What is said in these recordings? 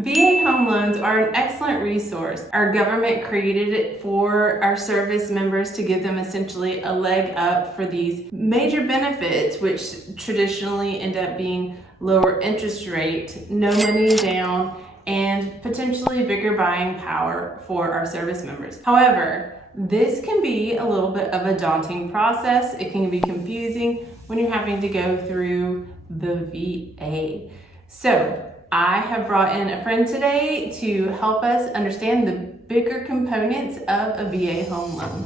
VA home loans are an excellent resource. Our government created it for our service members to give them essentially a leg up for these major benefits, which traditionally end up being lower interest rate, no money down, and potentially bigger buying power for our service members. However, this can be a little bit of a daunting process. It can be confusing when you're having to go through the VA. So I have brought in a friend today to help us understand the bigger components of a VA home loan.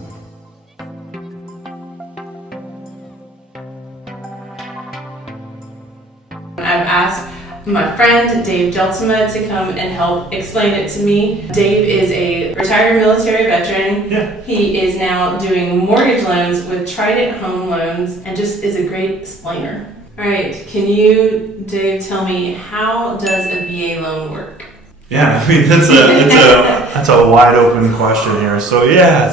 I've asked my friend Dave Jeltema to come and help explain it to me. Dave is a retired military veteran. Yeah. He is now doing mortgage loans with Trident Home Loans and just is a great explainer. All right, can you, Dave, tell me, how does a VA loan work? Yeah, I mean that's a wide open question here. So yeah,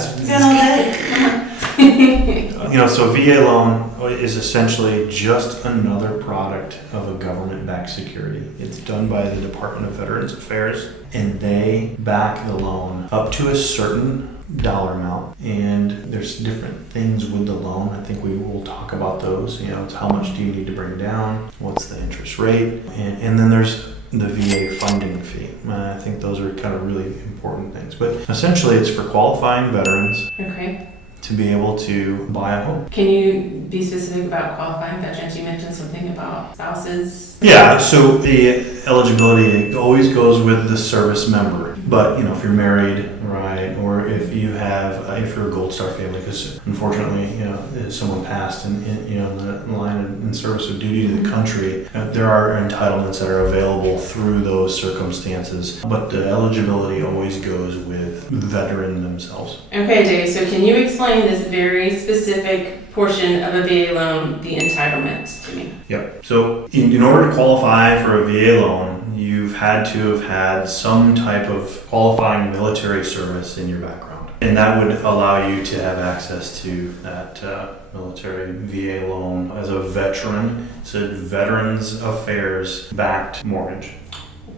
so VA loan is essentially just another product of a government-backed security. It's done by the Department of Veterans Affairs, and they back the loan up to a certain dollar amount, and there's different things with the loan. I think we will talk about those. It's how much do you need to bring down, what's the interest rate, and then there's the VA funding fee. I think those are kind of really important things, but essentially it's for qualifying veterans to be able to buy a home. Can you be specific about qualifying veterans? You mentioned something about spouses. Yeah, so the eligibility always goes with the service member. But, if you're married, right, or if you're a Gold Star family, because unfortunately, someone passed in the line in service of duty to the country, there are entitlements that are available through those circumstances. But the eligibility always goes with the veteran themselves. Okay, Dave, so can you explain this very specific portion of a VA loan, the entitlement, to me? Yep. So in order to qualify for a VA loan, you've had to have had some type of qualifying military service in your background. And that would allow you to have access to that military VA loan as a veteran. It's a Veterans Affairs backed mortgage.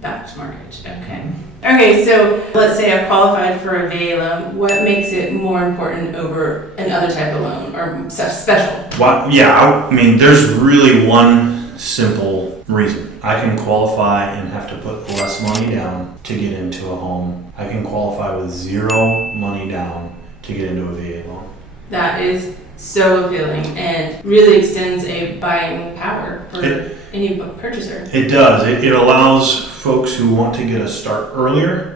Backed mortgage, okay. Okay, so let's say I've qualified for a VA loan. What makes it more important over another type of loan or special? Well, yeah, there's really one simple reason. I can qualify and have to put less money down to get into a home. I can qualify with zero money down to get into a VA loan. That is so appealing and really extends a buying power for any purchaser. It does. It allows folks who want to get a start earlier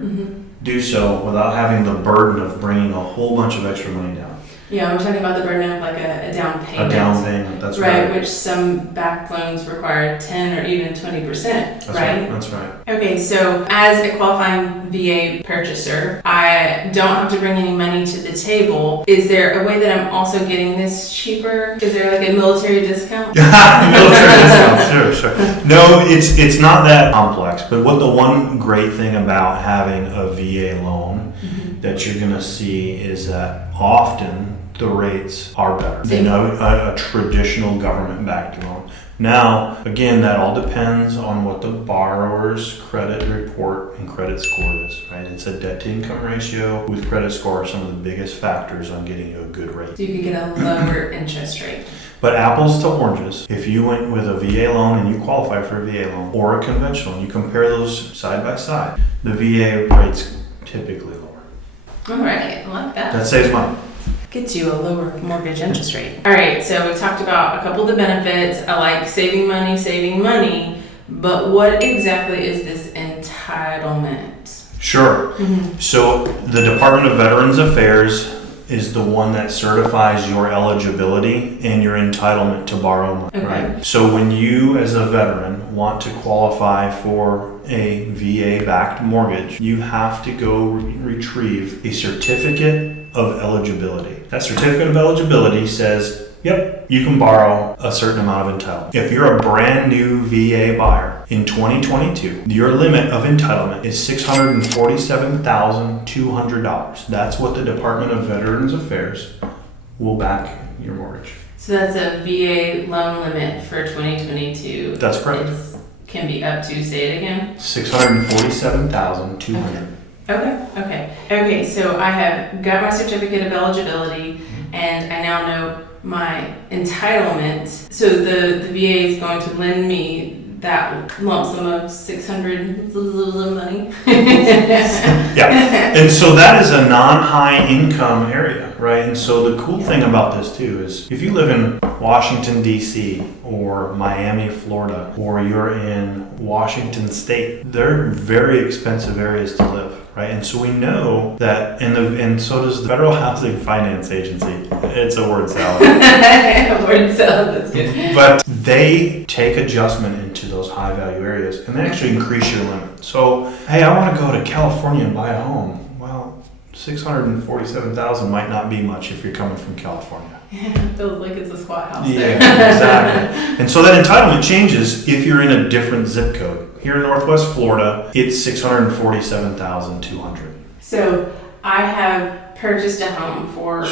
do so without having the burden of bringing a whole bunch of extra money down. Yeah, we're talking about the burden of like a down payment. A down payment, that's right. Which some back loans require 10 or even 20%, right? That's right. Okay, so as a qualifying VA purchaser, I don't have to bring any money to the table. Is there a way that I'm also getting this cheaper? Is there like a military discount? Military discount, sure. No, it's not that complex, but what the one great thing about having a VA loan that you're going to see is that often the rates are better than a traditional government-backed loan. Now, again, that all depends on what the borrower's credit report and credit score is, right? It's a debt-to-income ratio with credit score are some of the biggest factors on getting you a good rate. So you could get a lower interest rate. But apples to oranges, if you went with a VA loan and you qualify for a VA loan or a conventional, and you compare those side by side, the VA rate's typically lower. All right, I like that. That saves money. Gets you a lower mortgage interest rate. All right, so we've talked about a couple of the benefits. I like saving money, but what exactly is this entitlement? Sure. So the Department of Veterans Affairs is the one that certifies your eligibility and your entitlement to borrow money, right? So when you as a veteran want to qualify for a VA-backed mortgage, you have to go retrieve a certificate of eligibility. That certificate of eligibility says, yep, you can borrow a certain amount of entitlement. If you're a brand new VA buyer in 2022, your limit of entitlement is $647,200. That's what the Department of Veterans Affairs will back your mortgage. So that's a VA loan limit for 2022. That's correct. It's can be up to? Say it again. $647,200. Okay, so I have got my certificate of eligibility, and I now know my entitlement. So the VA is going to lend me that lump sum of $600 money. Yeah, and so that is a non-high income area, right? And so the cool thing about this too is if you live in Washington, D.C. or Miami, Florida, or you're in Washington State, they're very expensive areas to live. Right, and so we know that, and so does the Federal Housing Finance Agency. It's a word salad. A word salad, that's good. But they take adjustment into those high value areas, and they actually increase your limit. So, hey, I want to go to California and buy a home. Well, $647,000 might not be much if you're coming from California. Yeah, it feels like it's a squat house. Yeah, exactly. And so that entitlement changes if you're in a different zip code. Here in Northwest Florida, it's $647,200. So I have purchased a home for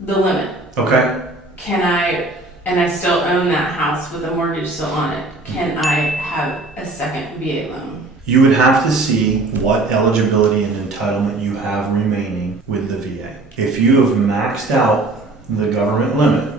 the limit. Okay. And I still own that house with a mortgage still on it. Can I have a second VA loan? You would have to see what eligibility and entitlement you have remaining with the VA. If you have maxed out the government limit,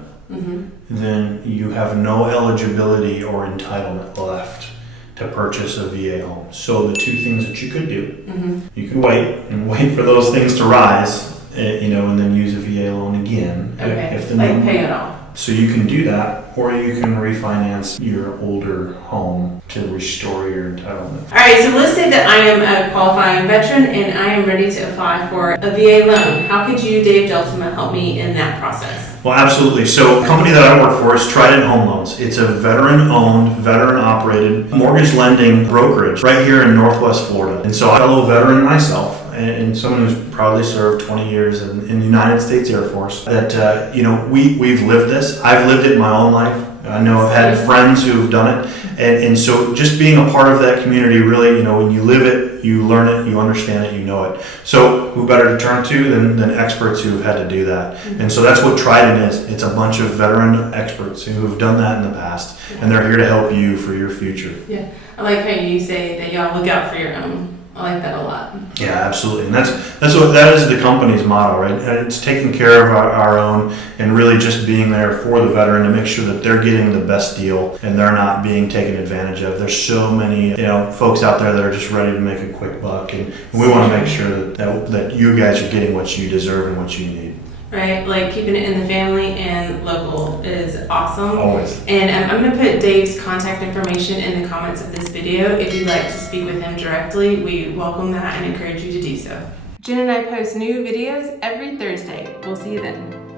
then you have no eligibility or entitlement left to purchase a VA home. So the two things that you could do, you could wait for those things to rise, and then use a VA loan again. Okay, if the pay it off. So you can do that, or you can refinance your older home to restore your entitlement. All right, so let's say that I am a qualifying veteran and I am ready to apply for a VA loan. How could you, Dave Jeltema, help me in that process? Well, absolutely. So the company that I work for is Trident Home Loans. It's a veteran-owned, veteran-operated mortgage lending brokerage right here in Northwest Florida. And so I'm a fellow veteran myself, and someone who's probably served 20 years in the United States Air Force, that, we've lived this. I've lived it in my own life. I know I've had friends who've done it. And so just being a part of that community, really, when you live it, you learn it, you understand it, you know it. So who better to turn to than experts who have had to do that? And so that's what Trident is. It's a bunch of veteran experts who have done that in the past, and they're here to help you for your future. Yeah, I like how you say that y'all look out for your own. I like that a lot. Yeah, absolutely. And that is the company's motto, right? And it's taking care of our own and really just being there for the veteran to make sure that they're getting the best deal and they're not being taken advantage of. There's so many, folks out there that are just ready to make a quick buck, and we want to make sure that you guys are getting what you deserve and what you need. Right, like keeping it in the family and local is awesome. Always. And I'm going to put Dave's contact information in the comments of this video. If you'd like to speak with him directly, we welcome that and encourage you to do so. Jen and I post new videos every Thursday. We'll see you then.